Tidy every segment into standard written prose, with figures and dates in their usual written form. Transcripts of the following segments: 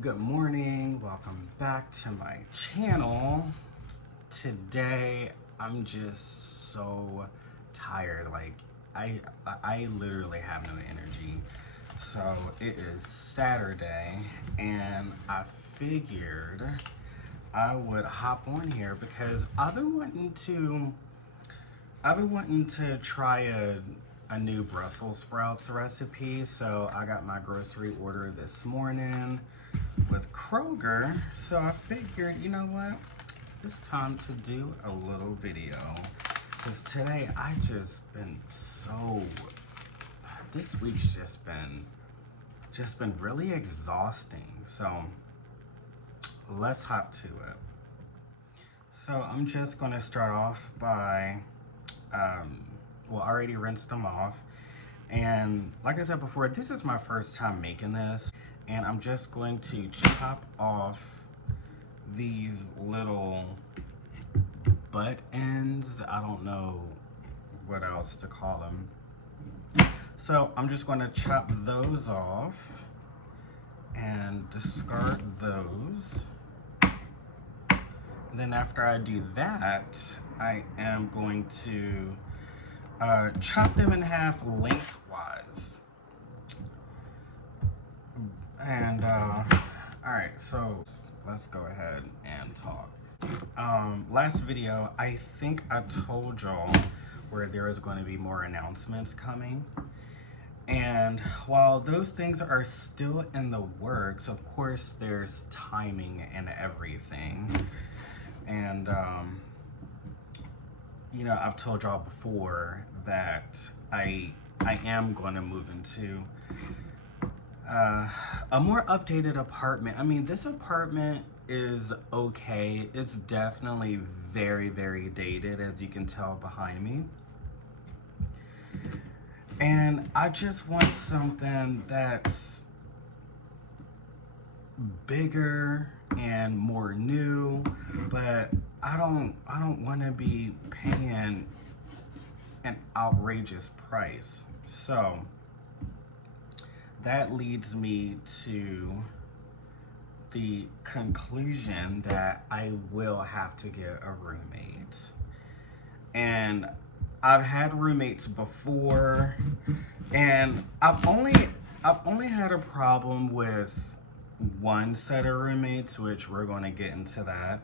Good morning, welcome back to my channel. Today I'm just so tired. I literally have no energy. So it is Saturday and I figured I would hop on here because I've been wanting to try a new Brussels sprouts recipe. So I got my grocery order this morning with Kroger. So I figured, you know what? It's time to do a little video. Because today I just been so this week's just been really exhausting. So let's hop to it. So I'm just gonna start off by well, I already rinsed them off. And like I said before, this is my first time making this. And I'm just going to chop off these little butt ends. I don't know what else to call them. So I'm just going to chop those off and discard those. Then after I do that, I am going to chop them in half lengthwise. And alright, so let's go ahead and talk. Last video, I think I told y'all where there is going to be more announcements coming. And while those things are still in the works, of course there's timing and everything. And you know, I've told y'all before that I am going to move into a more updated apartment. I mean, this apartment is okay. It's definitely very, very dated, as you can tell behind me. And I just want something that's bigger and more new, but I don't want to be paying an outrageous price. So that leads me to the conclusion that I will have to get a roommate. And I've had roommates before, and I've only had a problem with one set of roommates, which we're going to get into that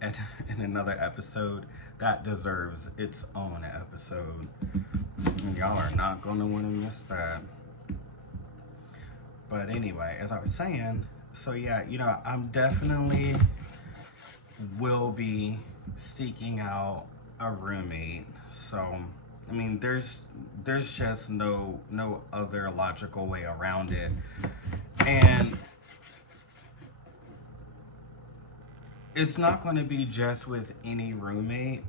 in another episode. That deserves its own episode. And y'all are not going to want to miss that. But anyway, as I was saying, so yeah, you know, I'm definitely will be seeking out a roommate. So I mean, there's just no other logical way around it. And it's not going to be just with any roommate.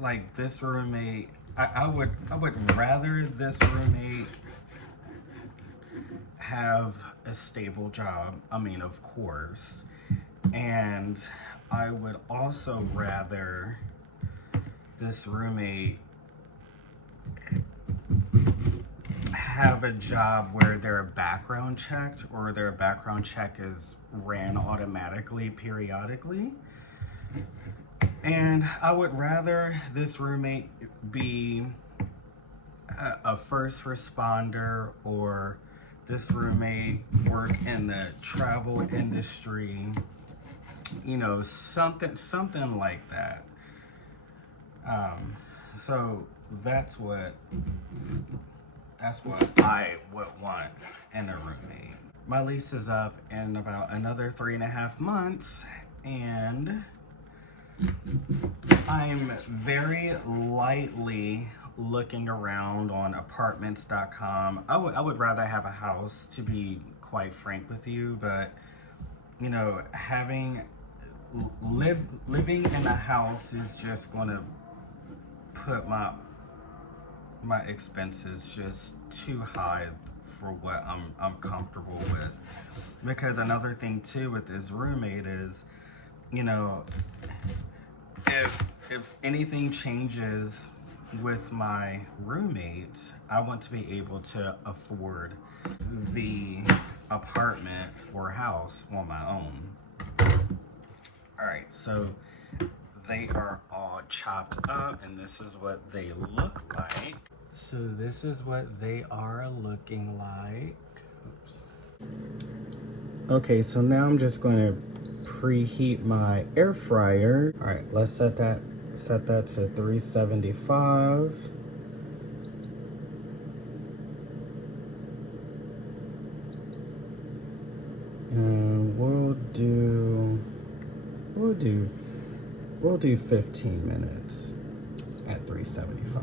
Like this roommate, I would rather this roommate have a stable job. I mean, of course. And I would also rather this roommate have a job where they're background checked or their background check is ran automatically periodically. And I would rather this roommate be a first responder, or this roommate work in the travel industry, you know, something like that. So that's what I would want in a roommate. My lease is up in about another 3.5 months, and I'm very lightly looking around on apartments.com. I would rather have a house, to be quite frank with you, but you know, living in a house is just going to put my expenses just too high for what I'm comfortable with. Because another thing too with this roommate is, you know, if anything changes with my roommate, I want to be able to afford the apartment or house on my own. All right, so they are all chopped up, and this is what they look like. So this is what they are looking like. Oops. Okay, so now I'm just going to preheat my air fryer. All right, let's set that to 375. And we'll do 15 minutes at 375.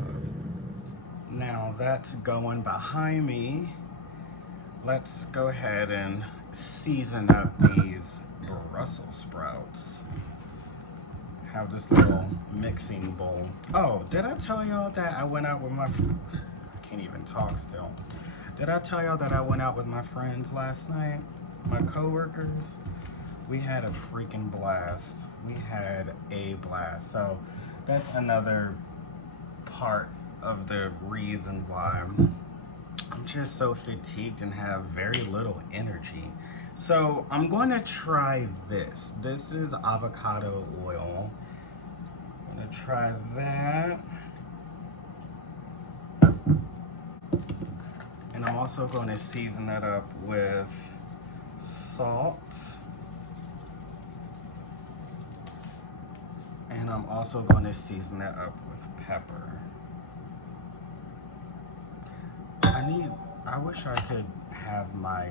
Now that's going behind me. Let's go ahead and season up these Brussels sprouts. Have this little mixing bowl. Oh, did I tell y'all that I went out with my, I can't even talk still. Did I tell y'all that I went out with my friends last night? My coworkers? We had a freaking blast. We had a blast. So that's another part of the reason why I'm just so fatigued and have very little energy. So I'm going to try this. This is avocado oil. I'm going to try that. And I'm also going to season it up with salt. And I'm also going to season it up with pepper. I wish I could have my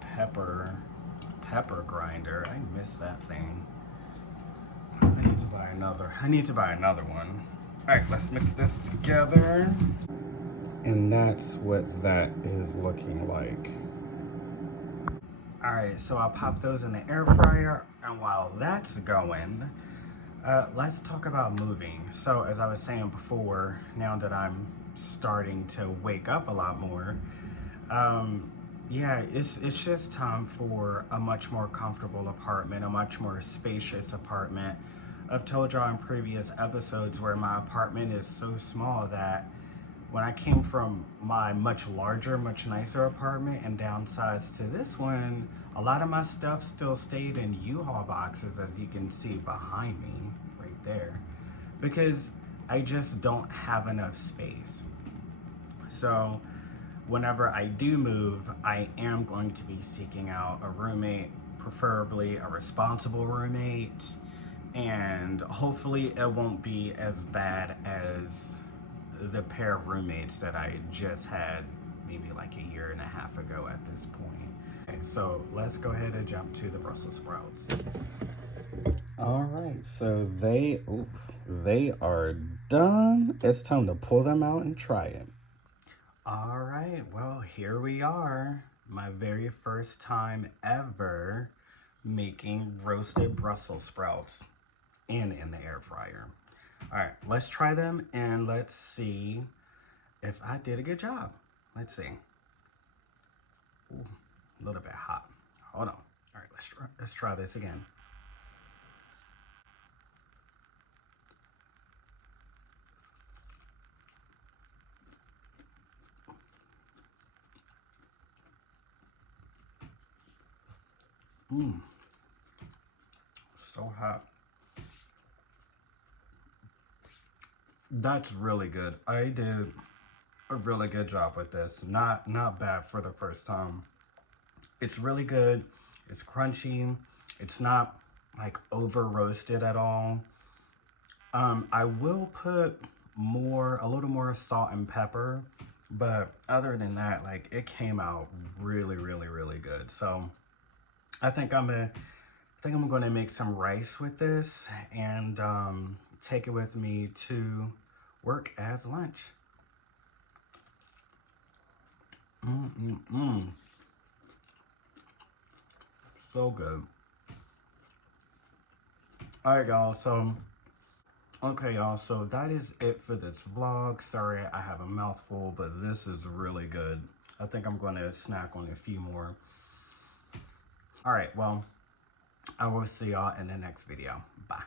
pepper grinder. I miss that thing. I need to buy another one. All right, let's mix this together. And that's what that is looking like. All right, so I'll pop those in the air fryer, and while that's going, let's talk about moving. So as I was saying before, now that I'm starting to wake up a lot more, yeah, it's just time for a much more comfortable apartment, a much more spacious apartment. I've told y'all in previous episodes where my apartment is so small that when I came from my much larger, much nicer apartment and downsized to this one, a lot of my stuff still stayed in U-Haul boxes, as you can see behind me right there, because I just don't have enough space. So whenever I do move, I am going to be seeking out a roommate, preferably a responsible roommate, and hopefully it won't be as bad as the pair of roommates that I just had maybe like a year and a half ago at this point. Okay, so let's go ahead and jump to the Brussels sprouts. All right, so they are done. It's time to pull them out and try it. All right, well, here we are. My very first time ever making roasted Brussels sprouts in the air fryer. All right, let's try them and let's see if I did a good job. Let's see. Ooh, a little bit hot. Hold on. All right, let's try this again. Mmm. So hot. That's really good. I did a really good job with this. Not bad for the first time. It's really good. It's crunchy. It's not like over roasted at all. I will put a little more salt and pepper, but other than that, like it came out really, really, really good. So I think I'm gonna make some rice with this and take it with me to work as lunch. So good. All right, y'all. So, okay, y'all. So that is it for this vlog. Sorry, I have a mouthful, but this is really good. I think I'm gonna snack on a few more. All right. Well, I will see y'all in the next video. Bye.